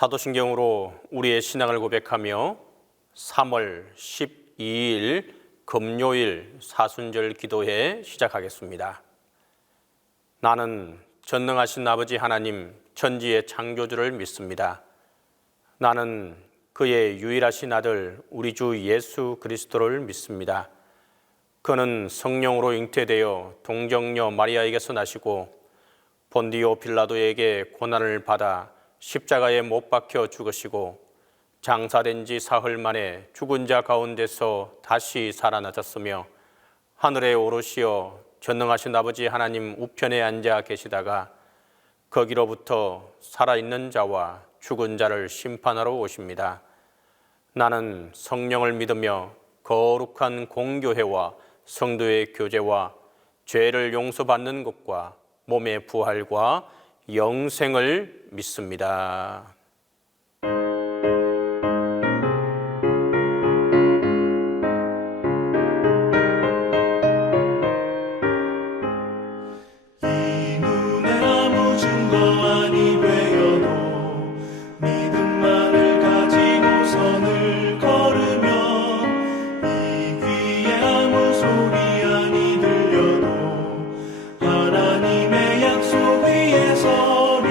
사도신경으로 우리의 신앙을 고백하며 3월 12일 금요일 사순절 기도회 시작하겠습니다. 나는 전능하신 아버지 하나님 천지의 창조주를 믿습니다. 나는 그의 유일하신 아들 우리 주 예수 그리스도를 믿습니다. 그는 성령으로 잉태되어 동정녀 마리아에게서 나시고 본디오 빌라도에게 고난을 받아 십자가에 못 박혀 죽으시고 장사된 지 사흘 만에 죽은 자 가운데서 다시 살아나셨으며 하늘에 오르시어 전능하신 아버지 하나님 우편에 앉아 계시다가 거기로부터 살아있는 자와 죽은 자를 심판하러 오십니다. 나는 성령을 믿으며 거룩한 공교회와 성도의 교제와 죄를 용서받는 것과 몸의 부활과 영생을 믿습니다. 이 눈에 아무 증거 아니 되어도 믿음만을 가지고 선을 걸으면 이 귀에 아무 소리 아니 들려도 하나님의 약속 위에 서리라.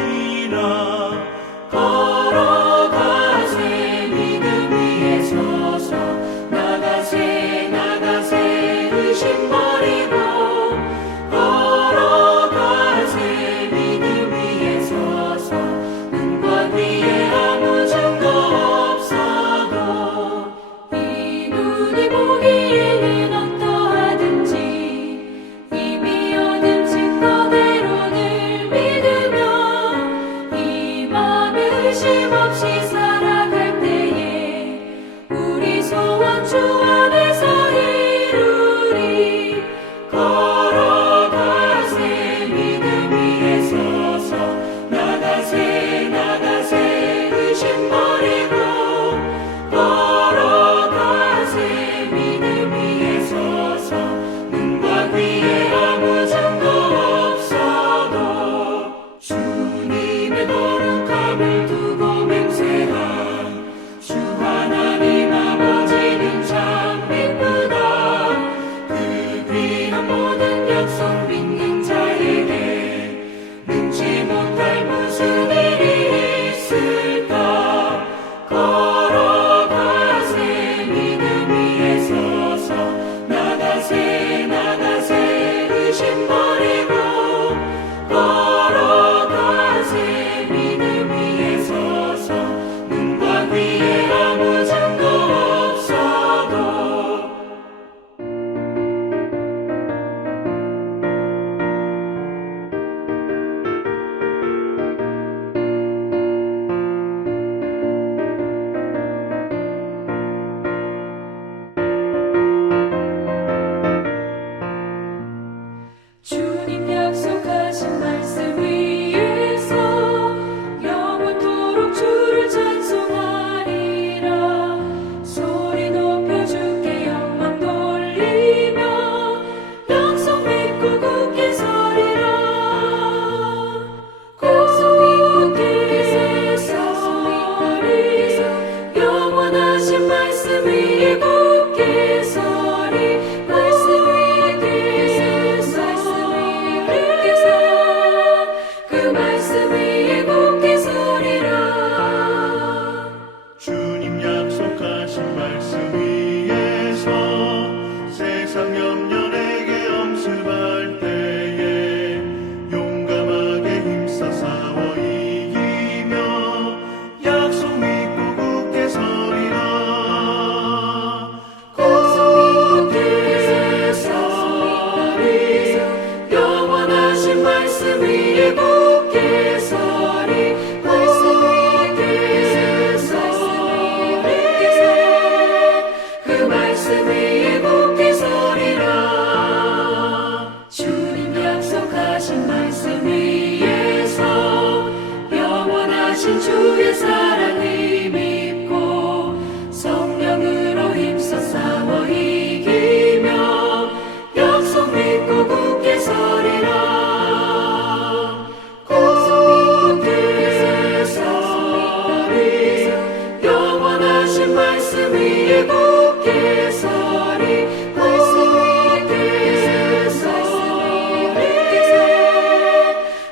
말씀 위에 굳게 서리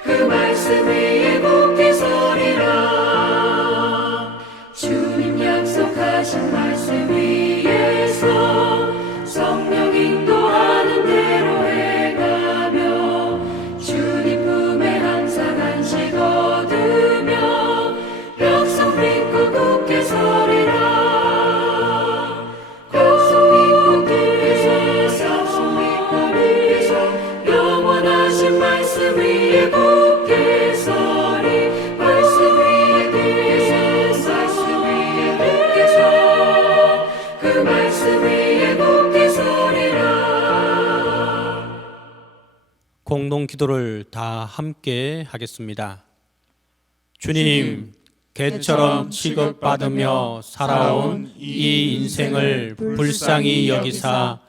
그 말씀 위에 굳게 서리라. 주님 약속하신 말씀 위에서 성령 인도하는 대로 해가며 주님 품에 항상 안식 얻으며 약속 믿고 굳게 서리라. 약속 믿고 굳게 서서 영원하신 말씀 위에 굳게 서리 말씀 위에 굳게 서 그 말씀 위에 굳게 서리라. 공동 기도를 다 함께 하겠습니다. 주님, 개처럼 취급받으며 살아온 이 인생을 불쌍히 여기사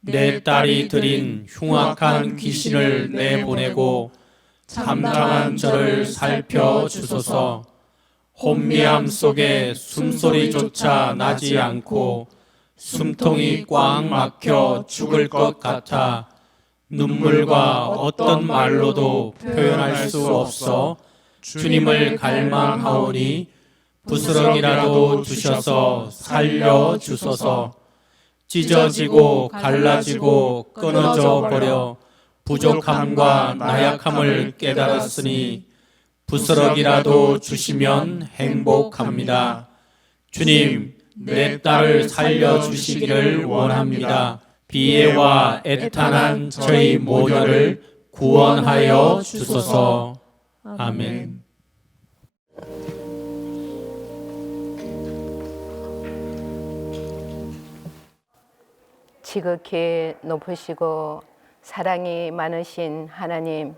내 딸이 들인 흉악한 귀신을 내보내고 참담한 저를 살펴주소서. 혼미함 속에 숨소리조차 나지 않고 숨통이 꽉 막혀 죽을 것 같아 눈물과 어떤 말로도 표현할 수 없어 주님을 갈망하오니 부스럼이라도 주셔서 살려주소서. 찢어지고 갈라지고 끊어져 버려 부족함과 나약함을 깨달았으니 부스럭이라도 주시면 행복합니다. 주님, 내 딸을 살려주시기를 원합니다. 비애와 애탄한 저희 모녀를 구원하여 주소서. 아멘. 지극히 높으시고 사랑이 많으신 하나님,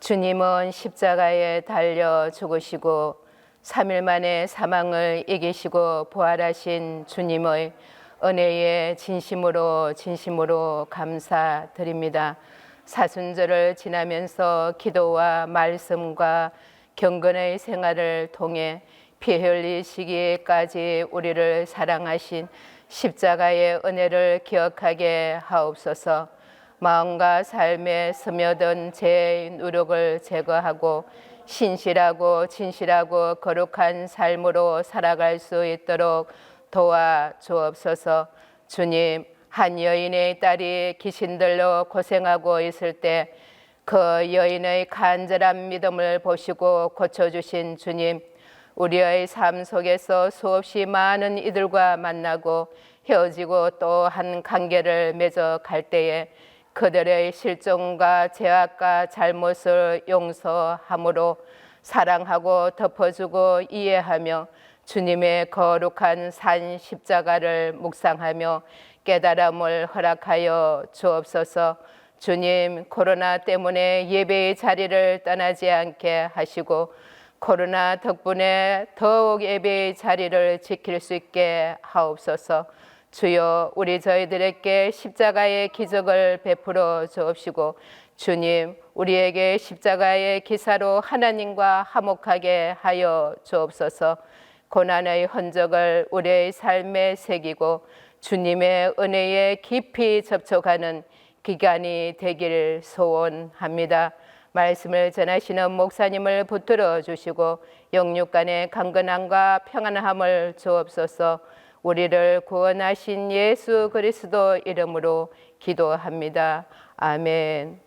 주님은 십자가에 달려 죽으시고 3일 만에 사망을 이기시고 부활하신 주님의 은혜에 진심으로 감사드립니다. 사순절을 지나면서 기도와 말씀과 경건의 생활을 통해 피 흘리시기까지 우리를 사랑하신 십자가의 은혜를 기억하게 하옵소서. 마음과 삶에 스며든 제 누룩을 제거하고 신실하고 진실하고 거룩한 삶으로 살아갈 수 있도록 도와주옵소서. 주님, 한 여인의 딸이 귀신들로 고생하고 있을 때 그 여인의 간절한 믿음을 보시고 고쳐주신 주님, 우리의 삶 속에서 수없이 많은 이들과 만나고 헤어지고 또 한 관계를 맺어갈 때에 그들의 실종과 죄악과 잘못을 용서함으로 사랑하고 덮어주고 이해하며 주님의 거룩한 산 십자가를 묵상하며 깨달음을 허락하여 주옵소서. 주님, 코로나 때문에 예배의 자리를 떠나지 않게 하시고 코로나 덕분에 더욱 예배의 자리를 지킬 수 있게 하옵소서. 주여, 우리 저희들에게 십자가의 기적을 베풀어 주옵시고 주님, 우리에게 십자가의 기사로 하나님과 화목하게 하여 주옵소서. 고난의 흔적을 우리의 삶에 새기고 주님의 은혜에 깊이 접촉하는 기간이 되기를 소원합니다. 말씀을 전하시는 목사님을 붙들어 주시고 영육간의 강건함과 평안함을 주옵소서. 우리를 구원하신 예수 그리스도 이름으로 기도합니다. 아멘.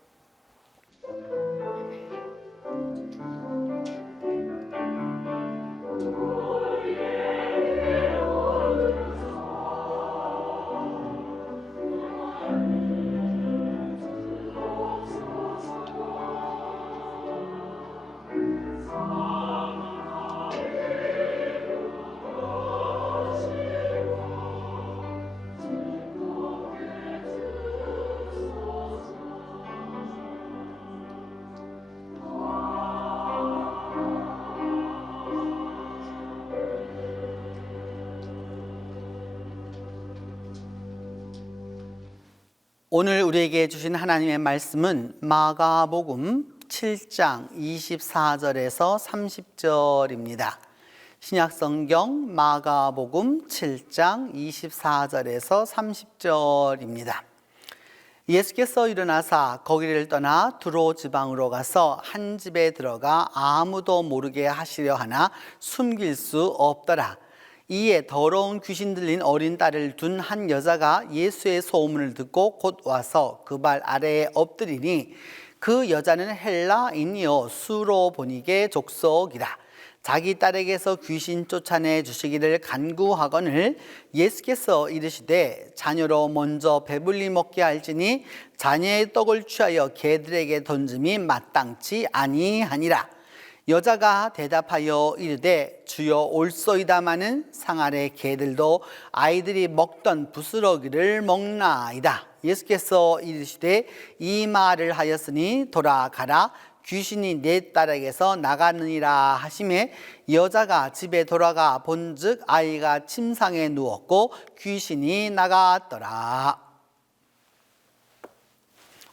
오늘 우리에게 주신 하나님의 말씀은 마가복음 7장 24절에서 30절입니다. 신약성경 마가복음 7장 24절에서 30절입니다. 예수께서 일어나사 거기를 떠나 두로 지방으로 가서 한 집에 들어가 아무도 모르게 하시려 하나 숨길 수 없더라. 이에 더러운 귀신 들린 어린 딸을 둔 한 여자가 예수의 소문을 듣고 곧 와서 그 발 아래에 엎드리니 그 여자는 헬라인이요 수로보니게 족속이라. 자기 딸에게서 귀신 쫓아내 주시기를 간구하거늘 예수께서 이르시되 자녀로 먼저 배불리 먹게 할지니 자녀의 떡을 취하여 개들에게 던짐이 마땅치 아니하니라. 여자가 대답하여 이르되 주여 올소이다마는 상 아래 개들도 아이들이 먹던 부스러기를 먹나이다. 예수께서 이르시되 이 말을 하였으니 돌아가라 귀신이 내 딸에게서 나가느니라 하시매 여자가 집에 돌아가 본즉 아이가 침상에 누웠고 귀신이 나갔더라.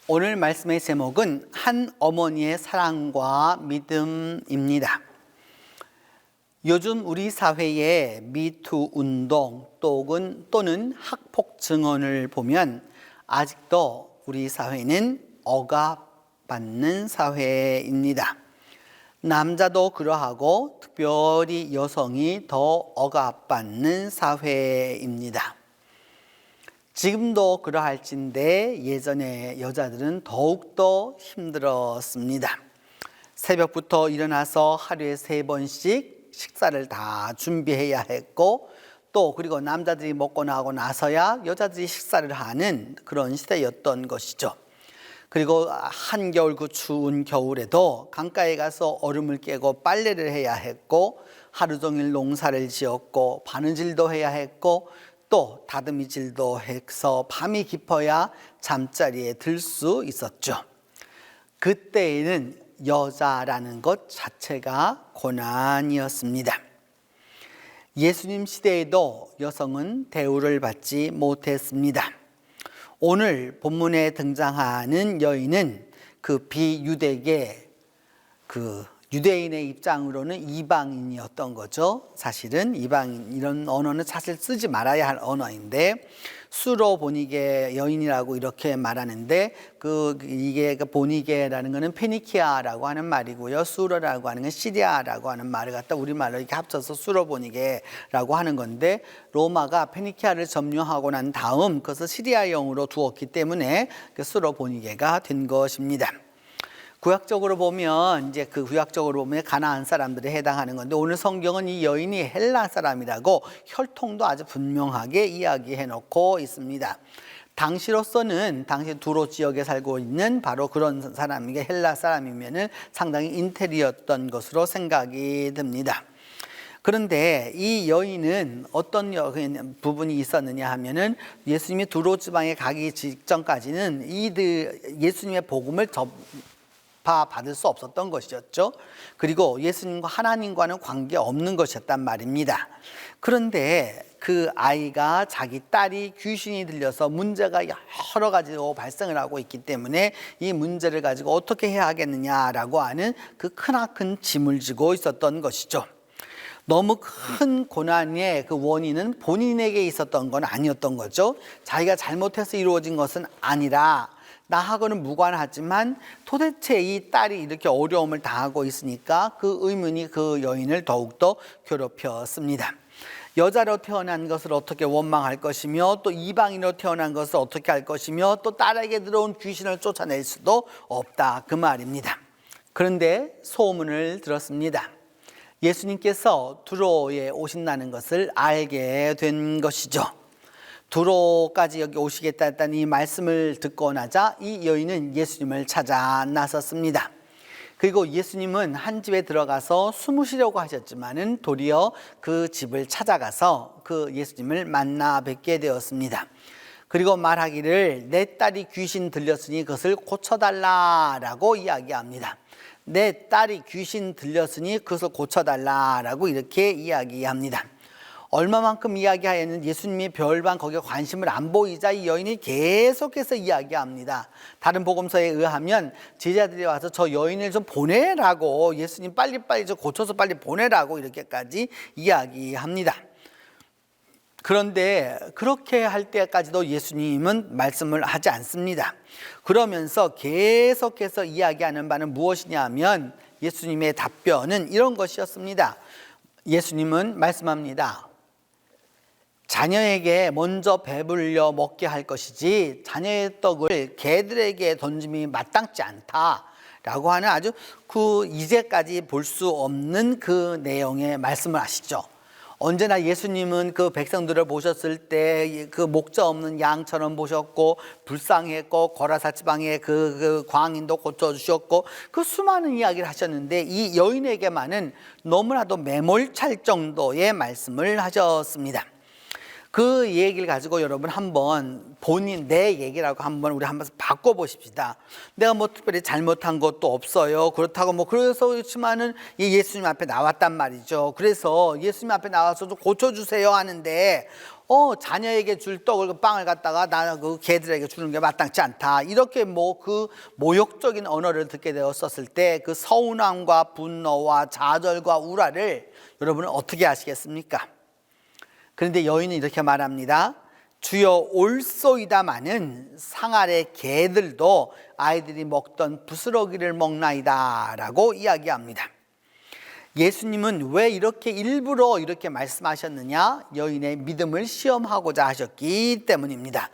오늘 말씀의 제목은 한 어머니의 사랑과 믿음입니다. 요즘 우리 사회의 미투 운동 또는 학폭 증언을 보면 아직도 우리 사회는 억압받는 사회입니다. 남자도 그러하고 특별히 여성이 더 억압받는 사회입니다. 지금도 그러할진데 예전에 여자들은 더욱더 힘들었습니다. 새벽부터 일어나서 하루에 3번씩 식사를 다 준비해야 했고 또 그리고 남자들이 먹고 나고 나서야 여자들이 식사를 하는 그런 시대였던 것이죠. 그리고 한겨울 그 추운 겨울에도 강가에 가서 얼음을 깨고 빨래를 해야 했고 하루 종일 농사를 지었고 바느질도 해야 했고 또 다듬이질도 해서 밤이 깊어야 잠자리에 들 수 있었죠. 그때에는 여자라는 것 자체가 고난이었습니다. 예수님 시대에도 여성은 대우를 받지 못했습니다. 오늘 본문에 등장하는 여인은 그 비유대계 유대인의 입장으로는 이방인이었던 거죠. 사실은 이방인 이런 언어는 사실 쓰지 말아야 할 언어인데 수로보니게 여인이라고 이렇게 말하는데 이게 보니게라는 거는 페니키아라고 하는 말이고요. 수로라고 하는 건 시리아라고 하는 말을 갖다 우리말로 이렇게 합쳐서 수로보니게라고 하는 건데 로마가 페니키아를 점령하고 난 다음 그것을 시리아형으로 두었기 때문에 수로보니게가 된 것입니다. 구약적으로 보면 가나안 사람들에 해당하는 건데 오늘 성경은 이 여인이 헬라 사람이라고 혈통도 아주 분명하게 이야기해 놓고 있습니다. 당시로서는 당시 두로 지역에 살고 있는 바로 그런 사람에게 헬라 사람이면은 상당히 인텔리였던 것으로 생각이 듭니다. 그런데 이 여인은 어떤 부분이 있었느냐 하면은 예수님이 두로 지방에 가기 직전까지는 예수님의 복음을 받을 수 없었던 것이었죠. 그리고 예수님과 하나님과는 관계 없는 것이었단 말입니다. 그런데 그 아이가 자기 딸이 귀신이 들려서 문제가 여러 가지로 발생을 하고 있기 때문에 이 문제를 가지고 어떻게 해야 하겠느냐라고 하는 그 크나큰 짐을 지고 있었던 것이죠. 너무 큰 고난의 그 원인은 본인에게 있었던 건 아니었던 거죠. 자기가 잘못해서 이루어진 것은 아니라 나하고는 무관하지만 도대체 이 딸이 이렇게 어려움을 당하고 있으니까 그 의문이 그 여인을 더욱더 괴롭혔습니다. 여자로 태어난 것을 어떻게 원망할 것이며 또 이방인으로 태어난 것을 어떻게 할 것이며 또 딸에게 들어온 귀신을 쫓아낼 수도 없다 그 말입니다. 그런데 소문을 들었습니다. 예수님께서 두로에 오신다는 것을 알게 된 것이죠. 두로까지 여기 오시겠다 했다는 이 말씀을 듣고 나자 이 여인은 예수님을 찾아 나섰습니다. 그리고 예수님은 한 집에 들어가서 숨으시려고 하셨지만은 도리어 그 집을 찾아가서 그 예수님을 만나 뵙게 되었습니다. 그리고 말하기를 내 딸이 귀신 들렸으니 그것을 고쳐달라라고 이야기합니다. 내 딸이 귀신 들렸으니 그것을 고쳐달라라고 이렇게 이야기합니다. 얼마만큼 이야기하였는지 예수님이 별반 거기에 관심을 안 보이자 이 여인이 계속해서 이야기합니다. 다른 복음서에 의하면 제자들이 와서 저 여인을 좀 보내라고, 예수님 빨리빨리 좀 고쳐서 빨리 보내라고 이렇게까지 이야기합니다. 그런데 그렇게 할 때까지도 예수님은 말씀을 하지 않습니다. 그러면서 계속해서 이야기하는 바는 무엇이냐면 예수님의 답변은 이런 것이었습니다. 예수님은 말씀합니다. 자녀에게 먼저 배불려 먹게 할 것이지 자녀의 떡을 개들에게 던짐이 마땅치 않다라고 하는 아주 그 이제까지 볼 수 없는 그 내용의 말씀을 하시죠. 언제나 예수님은 그 백성들을 보셨을 때 그 목자 없는 양처럼 보셨고, 불쌍했고, 거라사 지방의 그 광인도 고쳐주셨고, 그 수많은 이야기를 하셨는데 이 여인에게만은 너무나도 매몰찰 정도의 말씀을 하셨습니다. 그 얘기를 가지고 여러분 한번 내 얘기라고 우리 한번 바꿔보십시다. 내가 뭐 특별히 잘못한 것도 없어요. 그렇다고 그래서 그렇지만은 예수님 앞에 나왔단 말이죠. 그래서 예수님 앞에 나와서 좀 고쳐주세요 하는데, 자녀에게 줄 떡을 빵을 갖다가 나 그 개들에게 주는 게 마땅치 않다. 이렇게 그 모욕적인 언어를 듣게 되었었을 때 그 서운함과 분노와 좌절과 우라를 여러분은 어떻게 하시겠습니까? 그런데 여인은 이렇게 말합니다. 주여 올소이다마는 상 아래 개들도 아이들이 먹던 부스러기를 먹나이다 라고 이야기합니다. 예수님은 왜 이렇게 일부러 이렇게 말씀하셨느냐? 여인의 믿음을 시험하고자 하셨기 때문입니다.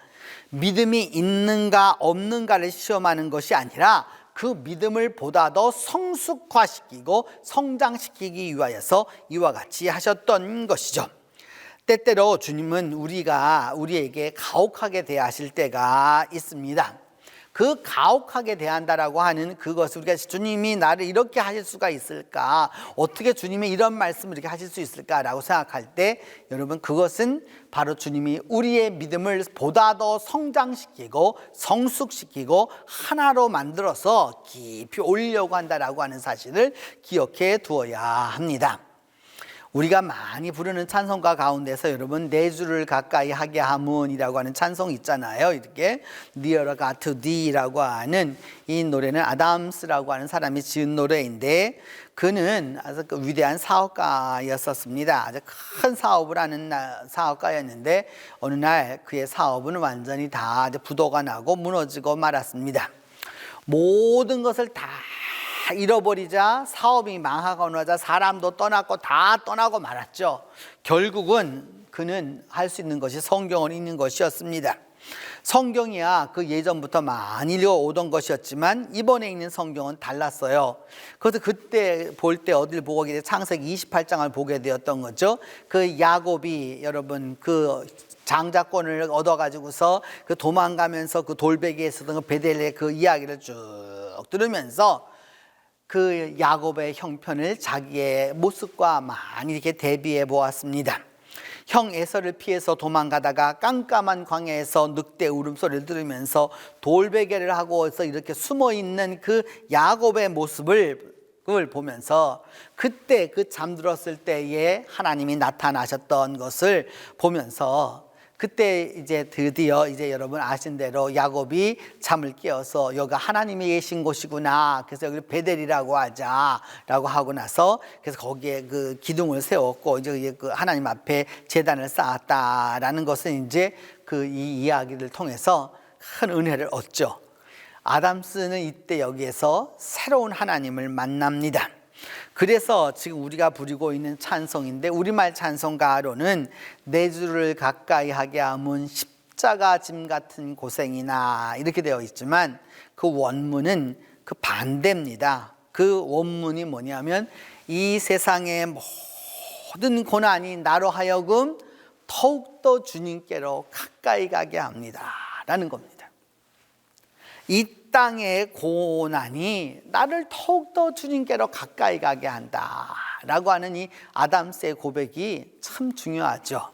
믿음이 있는가 없는가를 시험하는 것이 아니라 그 믿음을 보다 더 성숙화시키고 성장시키기 위하여서 이와 같이 하셨던 것이죠. 때때로 주님은 우리에게 가혹하게 대하실 때가 있습니다. 그 가혹하게 대한다라고 하는 그것을 우리가 주님이 나를 이렇게 하실 수가 있을까? 어떻게 주님이 이런 말씀을 이렇게 하실 수 있을까라고 생각할 때 여러분 그것은 바로 주님이 우리의 믿음을 보다 더 성장시키고 성숙시키고 하나로 만들어서 깊이 올리려고 한다라고 하는 사실을 기억해 두어야 합니다. 우리가 많이 부르는 찬송가 가운데서 여러분 내 주를 가까이 하게 함은이라고 하는 찬송이 있잖아요. 이렇게 Nearer God to Thee라고 하는 이 노래는 아담스라고 하는 사람이 지은 노래인데 그는 아주 위대한 사업가였었습니다. 아주 큰 사업을 하는 사업가였는데 어느 날 그의 사업은 완전히 다 부도가 나고 무너지고 말았습니다. 모든 것을 다 잃어버리자 사업이 망하고 나자 사람도 떠났고 다 떠나고 말았죠. 결국은 그는 할 수 있는 것이 성경을 읽는 것이었습니다. 성경이야 그 예전부터 많이 읽어오던 것이었지만 이번에 읽는 성경은 달랐어요. 그래서 그때 볼 때 어딜 보고 창세기 28장을 보게 되었던 거죠. 그 야곱이 여러분 그 장자권을 얻어가지고서 그 도망가면서 그 돌베개에 있었던 그 베델의 그 이야기를 쭉 들으면서 그 야곱의 형편을 자기의 모습과 많이 이렇게 대비해 보았습니다. 형 에서를 피해서 도망가다가 깜깜한 광야에서 늑대 울음소리를 들으면서 돌베개를 하고서 이렇게 숨어 있는 그 야곱의 모습을 보면서 그때 그 잠들었을 때에 하나님이 나타나셨던 것을 보면서 그때 이제 드디어 이제 여러분 아신 대로 야곱이 잠을 깨어서 여기가 하나님이 계신 곳이구나. 그래서 여기 베델이라고 하자라고 하고 나서 그래서 거기에 그 기둥을 세웠고 이제 그 하나님 앞에 제단을 쌓았다라는 것은 이제 그 이 이야기를 통해서 큰 은혜를 얻죠. 아담스는 이때 여기에서 새로운 하나님을 만납니다. 그래서 지금 우리가 부르고 있는 찬송인데 우리말 찬송가로는 내 주를 가까이 하게 함은 십자가 짐 같은 고생이나 이렇게 되어 있지만 그 원문은 그 반대입니다. 그 원문이 뭐냐면 이 세상의 모든 고난이 나로 하여금 더욱더 주님께로 가까이 가게 합니다 라는 겁니다. 이 땅의 고난이 나를 더욱더 주님께로 가까이 가게 한다라고 하는 이 아담스의 고백이 참 중요하죠.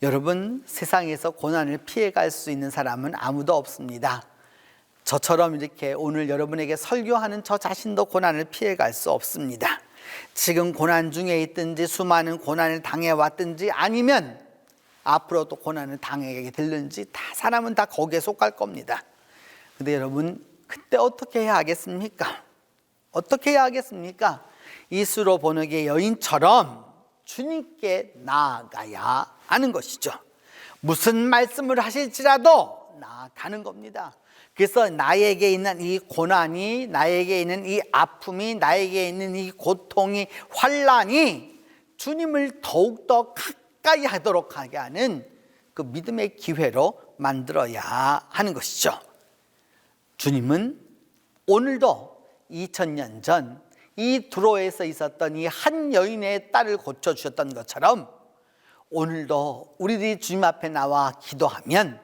여러분 세상에서 고난을 피해갈 수 있는 사람은 아무도 없습니다. 저처럼 이렇게 오늘 여러분에게 설교하는 저 자신도 고난을 피해갈 수 없습니다. 지금 고난 중에 있든지 수많은 고난을 당해왔든지 아니면 앞으로 또 고난을 당하게 될는지 다 사람은 다 거기에 속할 겁니다. 근데 여러분 그때 어떻게 해야 하겠습니까? 어떻게 해야 하겠습니까? 이 수로 번역의 여인처럼 주님께 나아가야 하는 것이죠. 무슨 말씀을 하실지라도 나아가는 겁니다. 그래서 나에게 있는 이 고난이, 나에게 있는 이 아픔이, 나에게 있는 이 고통이, 환난이 주님을 더욱더 가까이 하도록 하게 하는 그 믿음의 기회로 만들어야 하는 것이죠. 주님은 오늘도 2000년 전 이 두로에서 있었던 이 한 여인의 딸을 고쳐주셨던 것처럼 오늘도 우리들이 주님 앞에 나와 기도하면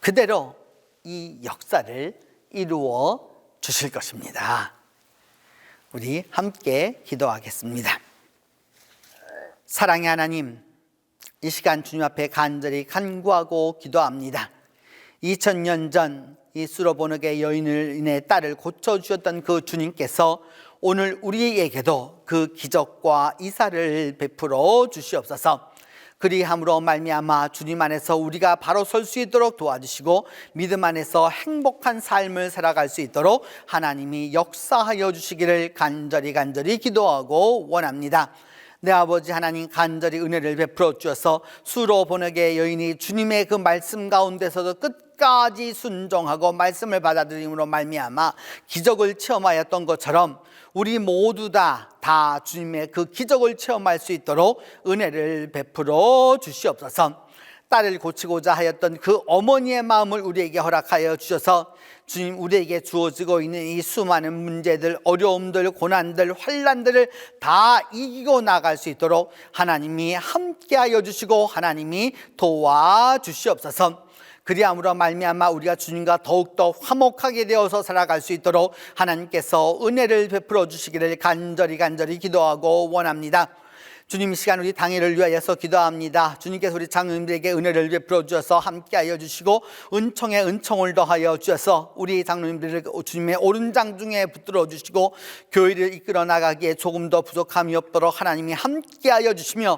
그대로 이 역사를 이루어 주실 것입니다. 우리 함께 기도하겠습니다. 사랑의 하나님, 이 시간 주님 앞에 간절히 간구하고 기도합니다. 2000년 전 이 수로보너게 여인의 딸을 고쳐주셨던 그 주님께서 오늘 우리에게도 그 기적과 이사를 베풀어 주시옵소서. 그리함으로 말미암아 주님 안에서 우리가 바로 설 수 있도록 도와주시고 믿음 안에서 행복한 삶을 살아갈 수 있도록 하나님이 역사하여 주시기를 간절히 기도하고 원합니다. 내 아버지 하나님, 간절히 은혜를 베풀어 주셔서 수로 번역의 여인이 주님의 그 말씀 가운데서도 끝까지 순종하고 말씀을 받아들임으로 말미암아 기적을 체험하였던 것처럼 우리 모두 다 주님의 그 기적을 체험할 수 있도록 은혜를 베풀어 주시옵소서. 딸을 고치고자 하였던 그 어머니의 마음을 우리에게 허락하여 주셔서 주님, 우리에게 주어지고 있는 이 수많은 문제들, 어려움들, 고난들, 환난들을 다 이기고 나갈 수 있도록 하나님이 함께하여 주시고 하나님이 도와주시옵소서. 그리함으로 말미암아 우리가 주님과 더욱더 화목하게 되어서 살아갈 수 있도록 하나님께서 은혜를 베풀어 주시기를 간절히 기도하고 원합니다. 주님, 이 시간 우리 당회를 위하여서 기도합니다. 주님께서 우리 장로님들에게 은혜를 베풀어 주셔서 함께하여 주시고 은총에 은총을 더하여 주셔서 우리 장로님들을 주님의 오른장 중에 붙들어 주시고 교회를 이끌어 나가기에 조금 더 부족함이 없도록 하나님이 함께하여 주시며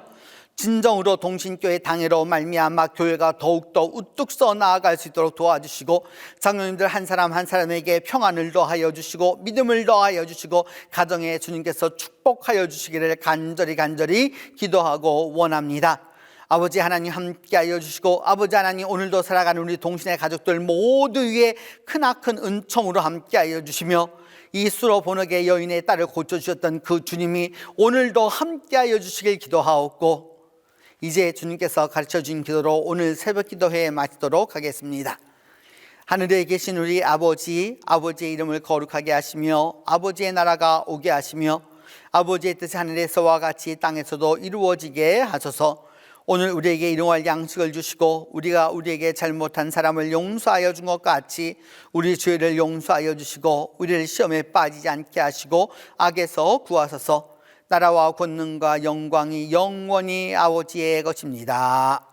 진정으로 동신교회 당회로 말미암아 교회가 더욱더 우뚝 서 나아갈 수 있도록 도와주시고 장로님들 한 사람 한 사람에게 평안을 더하여 주시고 믿음을 더하여 주시고 가정에 주님께서 축복하여 주시기를 간절히 기도하고 원합니다. 아버지 하나님 함께하여 주시고 아버지 하나님 오늘도 살아가는 우리 동신의 가족들 모두 위에 크나큰 은총으로 함께하여 주시며 이 수로 번역의 여인의 딸을 고쳐주셨던 그 주님이 오늘도 함께하여 주시길 기도하옵고 이제 주님께서 가르쳐 주신 기도로 오늘 새벽 기도회에 마치도록 하겠습니다. 하늘에 계신 우리 아버지, 아버지의 이름을 거룩하게 하시며 아버지의 나라가 오게 하시며 아버지의 뜻이 하늘에서와 같이 땅에서도 이루어지게 하소서. 오늘 우리에게 일용할 양식을 주시고 우리가 우리에게 잘못한 사람을 용서하여 준 것 같이 우리 죄를 용서하여 주시고 우리를 시험에 빠지지 않게 하시고 악에서 구하소서. 나라와 권능과 영광이 영원히 아버지의 것입니다.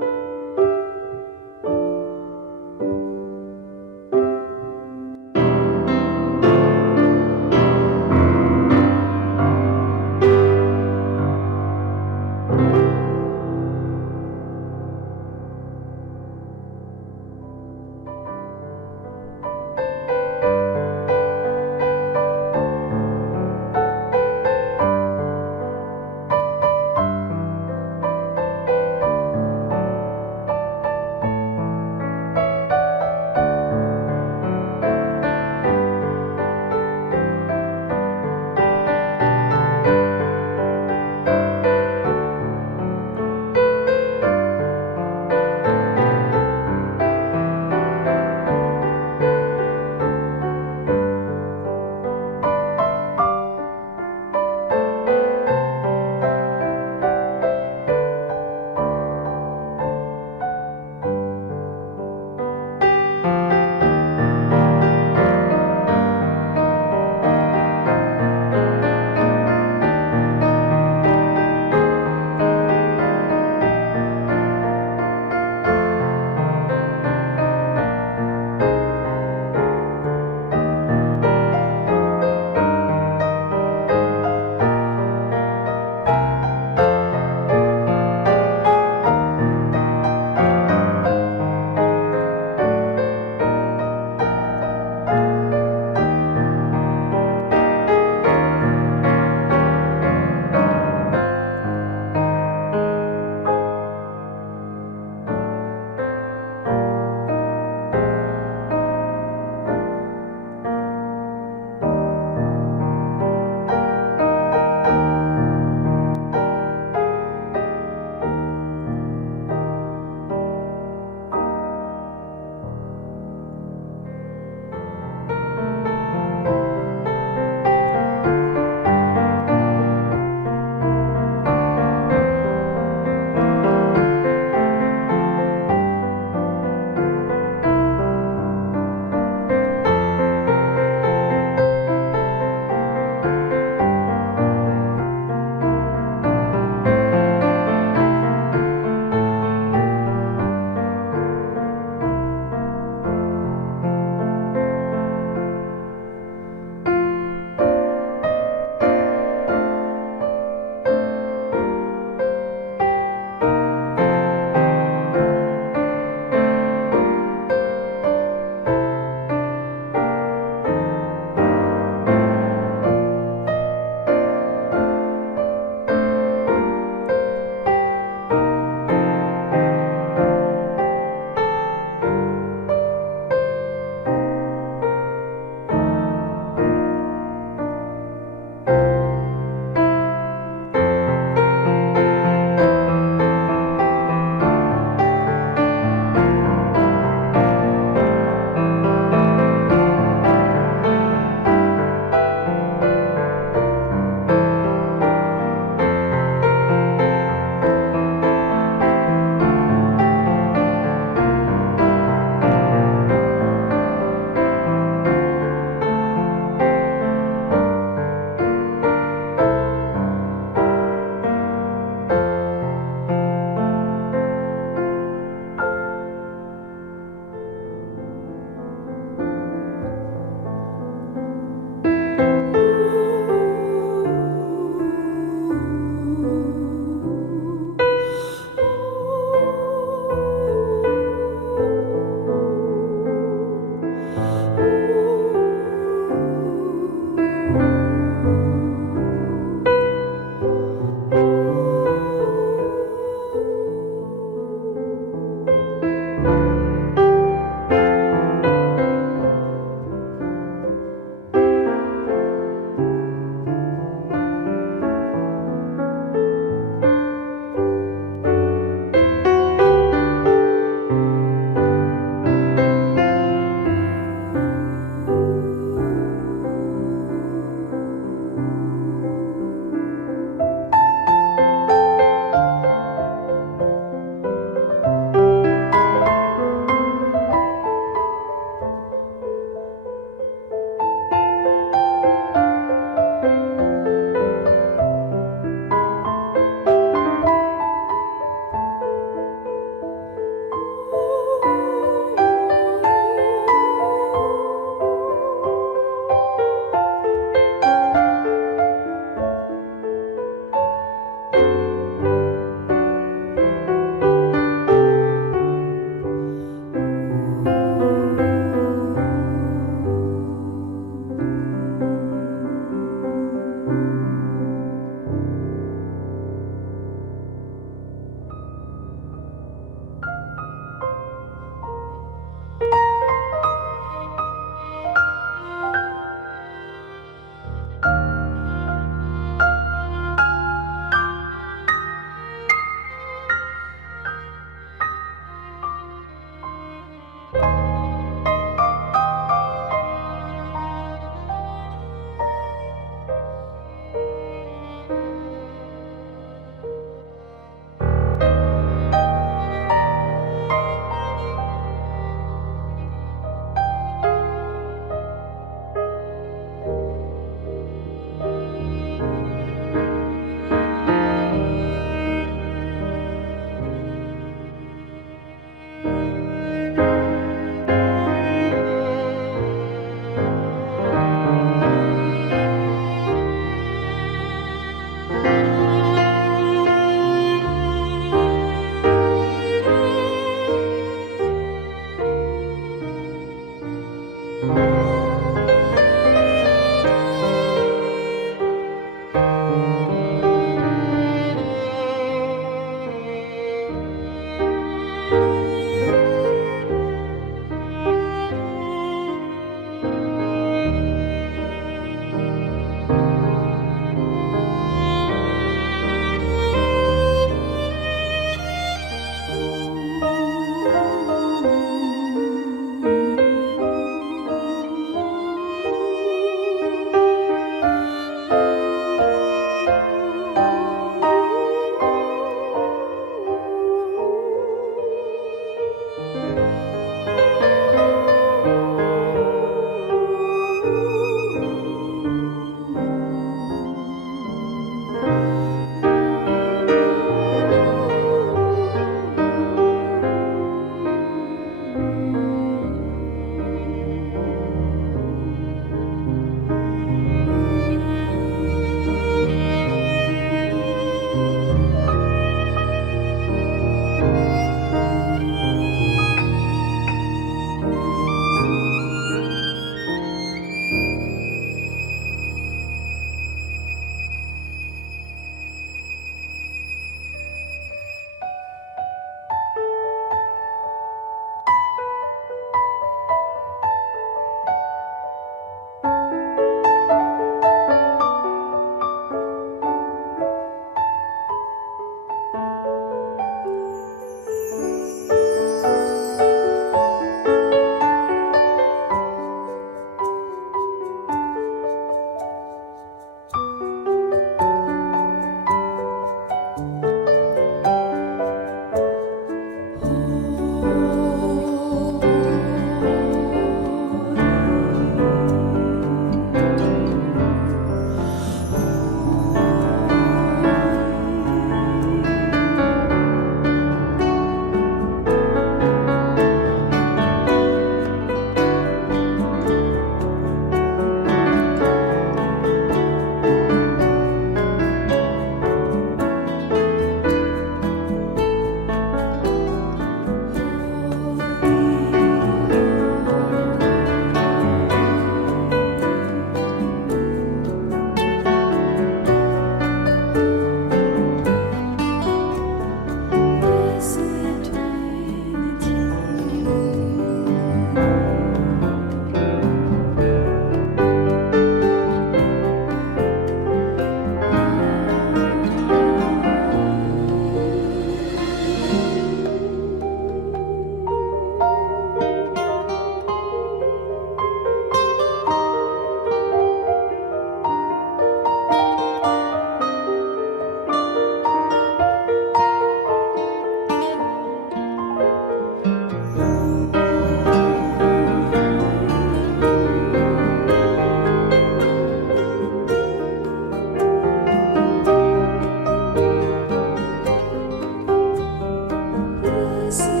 예수